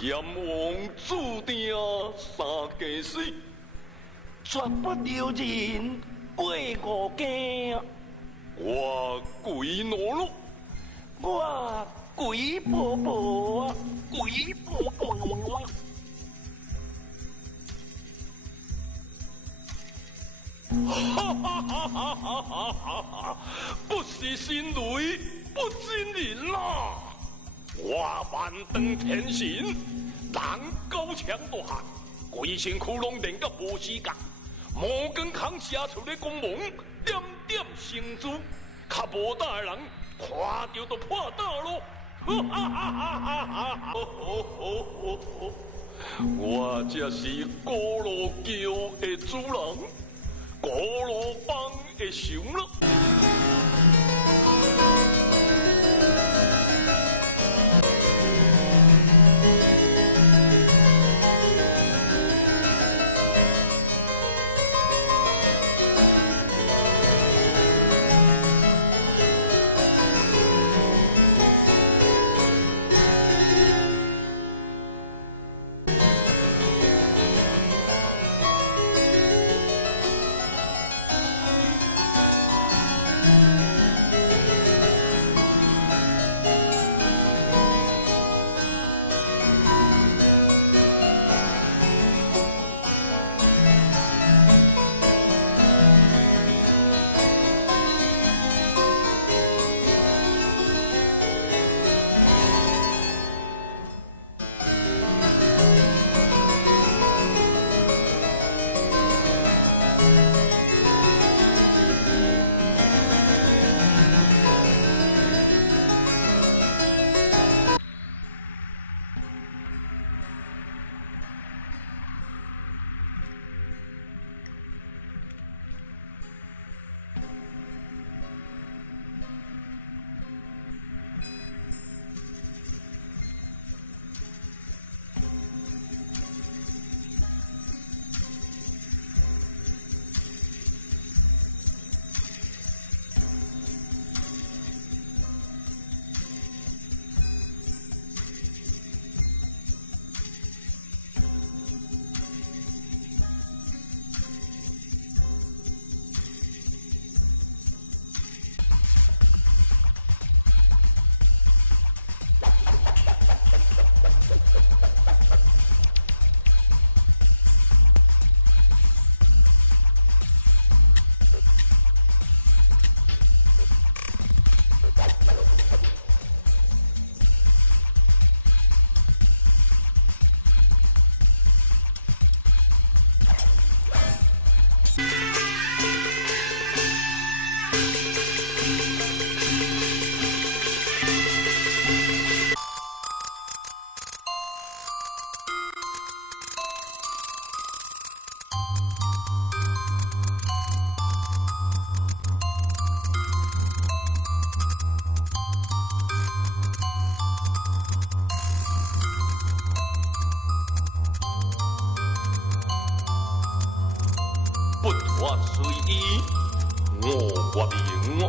阎王注定三家死，绝不留人背五更。我跪懦弱，我跪婆婆，跪婆婆。哈哈哈哈哈哈！不是神雷，不真人啊！我万当天神，人高强大汉，规身躯拢练到无指甲，毛根空射出的光芒，点点星珠，较无胆的人看到都破胆咯！哈哈哈哈哈哈！我这是古罗桥的主人，古罗帮的熊了。我随意，我发明我。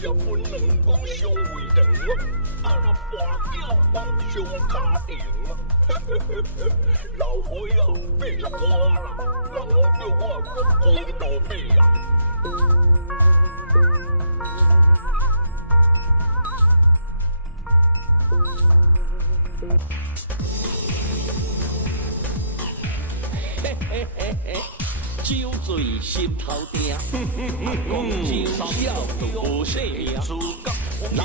也不能讲上为人啊，那跋筊帮上家庭啊。老伙仔别说我啦，老伙叫我公道背啊。酒醉心头定，酒笑无性命。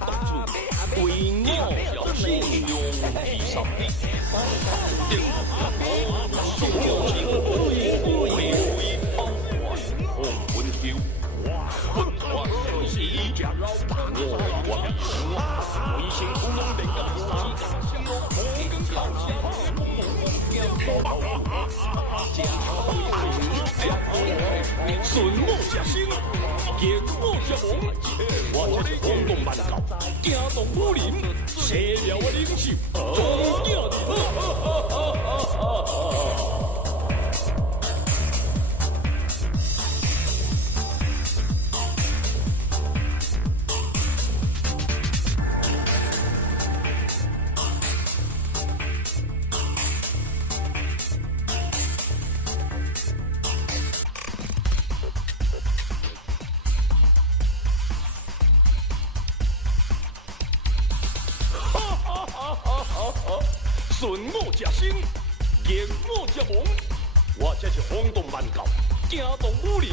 阿伯有做两起，我们干两起，阿伯人生叫我做两起。是只老公三王，为谁土龙人甲无知家乡，无根靠下，剑刀头骨，剑刀鬼，剑刀鬼，是落心，也落下我的眼，惊动武林，谁练的是顺我者生，逆我者亡。我这是轰动万教，惊动武林。